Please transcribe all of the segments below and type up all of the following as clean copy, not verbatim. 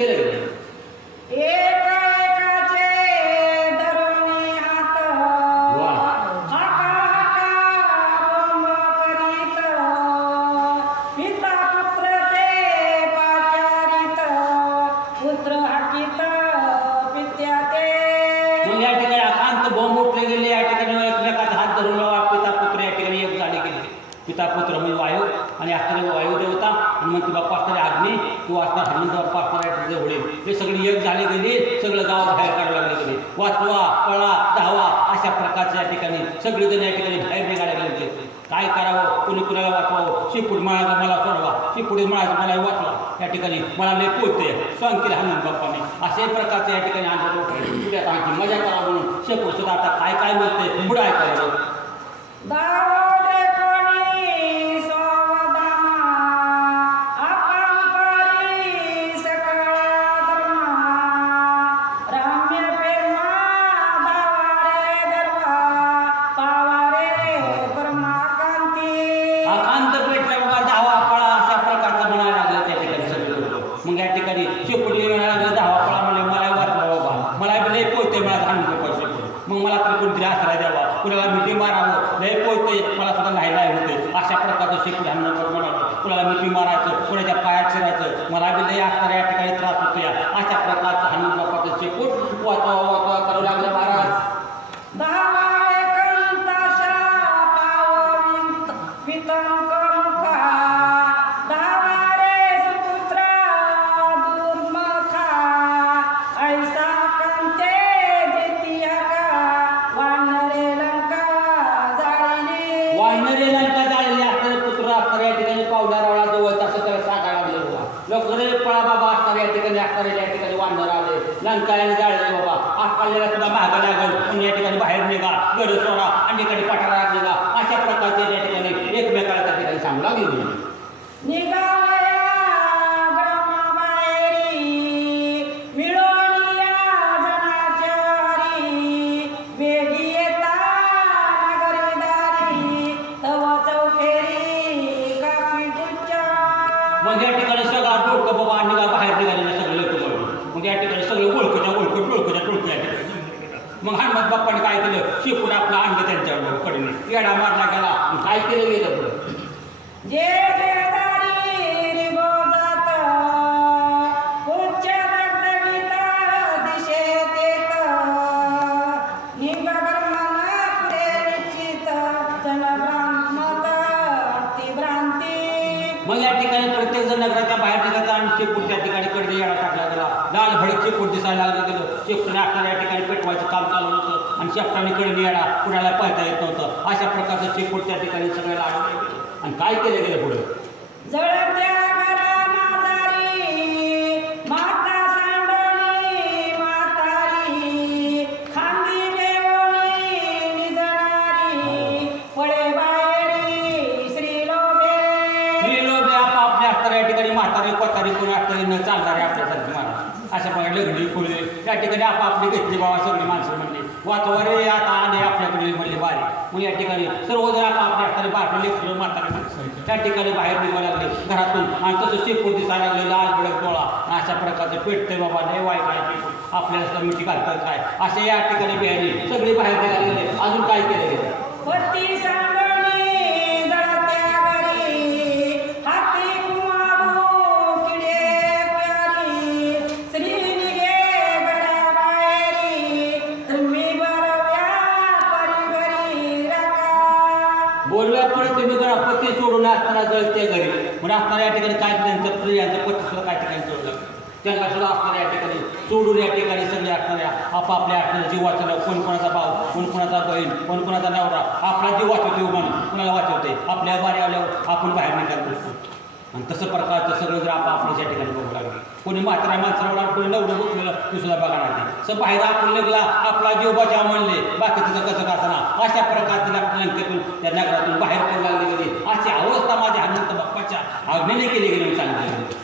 केलं गेलं. या ठिकाणी अकांत बॉम्ब उठले गेले. या ठिकाणी एकमेकाचा हात धरून पिता पुत्र या ठिकाणी एक झाले गेले. पिता पुत्र म्हणजे वायू आणि असणारे वायू देवता आणि मग ती बाप्पा असणारे अग्नी किंवा असणार हनुमंत बाप्पा असणारे होईल. हे सगळे एक झाले गेले. सगळं गाव बाहेर काढायला लागले गेले. वाचवा पळा धावा अशा प्रकारच्या या ठिकाणी सगळेजण या ठिकाणी बाहेर निघायला गेले. काय करावं, कुणी कुणाला वाचवावं. शिपूड म्हणाला मला सोडवा, शिपूड म्हणायचं मला वाचवा. या ठिकाणी मला लय पोचते सांग केलं हनुमंत बाप्पाने. असे प्रकारचे या ठिकाणी आणखी मजा करा म्हणून शेपूड सुद्धा आता काय काय म्हणते पुढं ऐकायचं. मग या ठिकाणी शेपुटी म्हणाला धावा पळा म्हणजे मला वाचवा बाबा, मला लय पोचते मला हनुमंत बाप्पा शेपूट. मग मला तर कोणतरी आसरा द्यावा, कुणाला मिठी मारावं, लय पोचते मला सुद्धा नाही नाही होते. अशा प्रकारचं शेपूट हनुमंत बाप्पा म्हणावं. कुणाला मिठी मारायचं, कुणाच्या पायात शिरायचं, मला बी लय आसरा या ठिकाणी त्रास होतो. या अशा प्रकारचं हनुमंत बाप्पाचं शेपूट वाचवा वाचवा करू लागलं महाराज. पळा बाबा असणारे या ठिकाणी असणारे या ठिकाणी वानर आले, लंकाने जाळले बाबा. आकाल्याला सुद्धा महागा लागल म्हणून या ठिकाणी बाहेर निघा, घर सोडा आणि ठिकाणी पठारा निघा. अशा प्रकारचे या ठिकाणी एकमेकाला त्या ठिकाणी सांगू लागले. मग या ठिकाणी सगळा डोकं बाबा निघा बाहेर निघालेलं सगळं लोक. मग या ठिकाणी सगळं ओळखूच्या मग हनुमंत बाप्पाने काय केलं, शेपूट आपला आणलं त्यांच्यावर कडे येडा मारला गेला. काय केलं गेलं पुढं. मग या ठिकाणी प्रत्येक जण नगराच्या बाहेर निघायचा आणि शेपूट त्या ठिकाणी कडे येडा टाकला गेला. लाल भडक शेपूट दिसायला लागलं गेलं. शेपटाने आपल्याला या ठिकाणी पेटवायचं काम चालू होतं आणि शेपटाने कडे येडा कुणाला पळता येत नव्हतं. अशा प्रकारचं शेपूट त्या ठिकाणी सगळ्याला आढळलं. आणि काय केलं गेलं पुढं. या ठिकाणी म्हातारे कोतारी कोणी असणारे न चालणारे आपल्यासारखे महाराज. अशा प्रकारे लग्नी फुले त्या ठिकाणी आपापली घेतली बाबा सगळी माणसं म्हणली वाचवा रे आता आले आपल्याकडे म्हणले बारी. मग या ठिकाणी सर्वजण आपापल्या असणारे बारले लेकरं म्हातारे माणसं त्या ठिकाणी बाहेर निघायला लागले घरातून. आणि तसं शेपूट दिसायला लागले लाल भडक डोळा. अशा प्रकारचं पेटते बाबा लय वाईट आहे आपल्याला मिठी घालतात काय असे या ठिकाणी बिहारी सगळे बाहेर निघाले गेले. अजून काय केलं गेलं. बोलव्यापुढे तुम्ही गणपती सोडून असताना जळते घरी म्हणजे असणाऱ्या या ठिकाणी काय त्यांचं प्रियांचं पती सुद्धा काय ठिकाणी सोडलं. त्यांना सुद्धा असणाऱ्या या ठिकाणी सोडून या ठिकाणी सगळे असणाऱ्या आपापल्या असणाऱ्या जीव वाचवला. कोण कोणाचा भाऊ, कोण कोणाचा बहीण, कोण कोणाचा नवरा आपला जीव वाचवते माणूस कुणाला वाचवते. आपल्या बारी आल्यावर आपण बाहेर निघायला बसतो. आणि तसं प्रकारचं सगळं जर आपण त्या ठिकाणी बघू लागले. कोणी म्हातारा माणसाला कोणी नवडं बसलेलं ते सुद्धा बघा नाही. असं बाहेर आपण निघला आपला जीव बचाव म्हणले बाकी तिचं कसं असताना अशा प्रकारच्या लंकेतून त्या नगरातून बाहेर पडू लागले गेले. अशी अवस्था माझ्या हनुमंत बाप्पाच्या आज्ञेने केली गेली सांगितलं.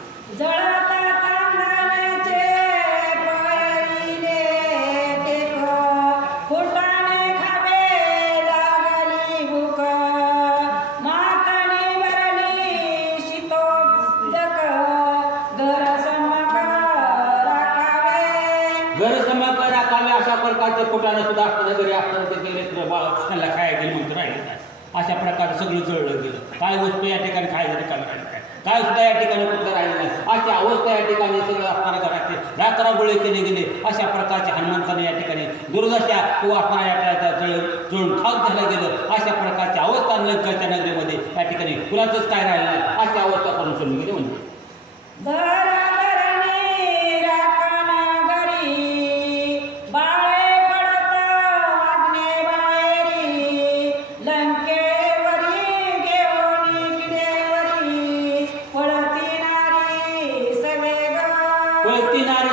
गैरसमज राखावे अशा प्रकारचे कुटाणं सुद्धा असताना घरी असताना त्याचे लेकरं बाळ त्यांना खायला गेलं म्हणून राहिले नाही. अशा प्रकारे सगळं जळलं गेलं. काय वस्तू या ठिकाणी खायला रिकामी राहिली काय, काय सुद्धा या ठिकाणी कुठलं राहिलं नाही. अशी अवस्था या ठिकाणी सगळं असणाऱ्या घराचे रात्रागोळे केले गेले. अशा प्रकारचे हनुमंताने या ठिकाणी दुर्दशा किंवा असणाऱ्या या ठिकाणी जळून खाक झालं गेलं. अशा प्रकारची अवस्था लंकाच्या नगरीमध्ये या ठिकाणी कुणाचंच काय राहिलं नाही. अशी अवस्था करून सोडली गेली म्हणजे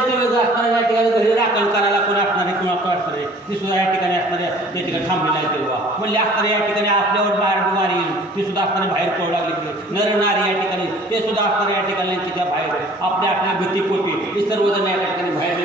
घरी राखण करायला कोणी असणारे किंवा असणारे ती सुद्धा या ठिकाणी असणारे त्या ठिकाणी थांबलेला आहे तेव्हा म्हणजे असणारे या ठिकाणी आपल्यावर बाहेर बिवार येईल ती सुद्धा असणारे बाहेर पडू लागली. नर नारी या ठिकाणी ते सुद्धा असणारे या ठिकाणी तिच्या बाहेर आपल्या भीतीपोटी हे सर्वजण या ठिकाणी बाहेर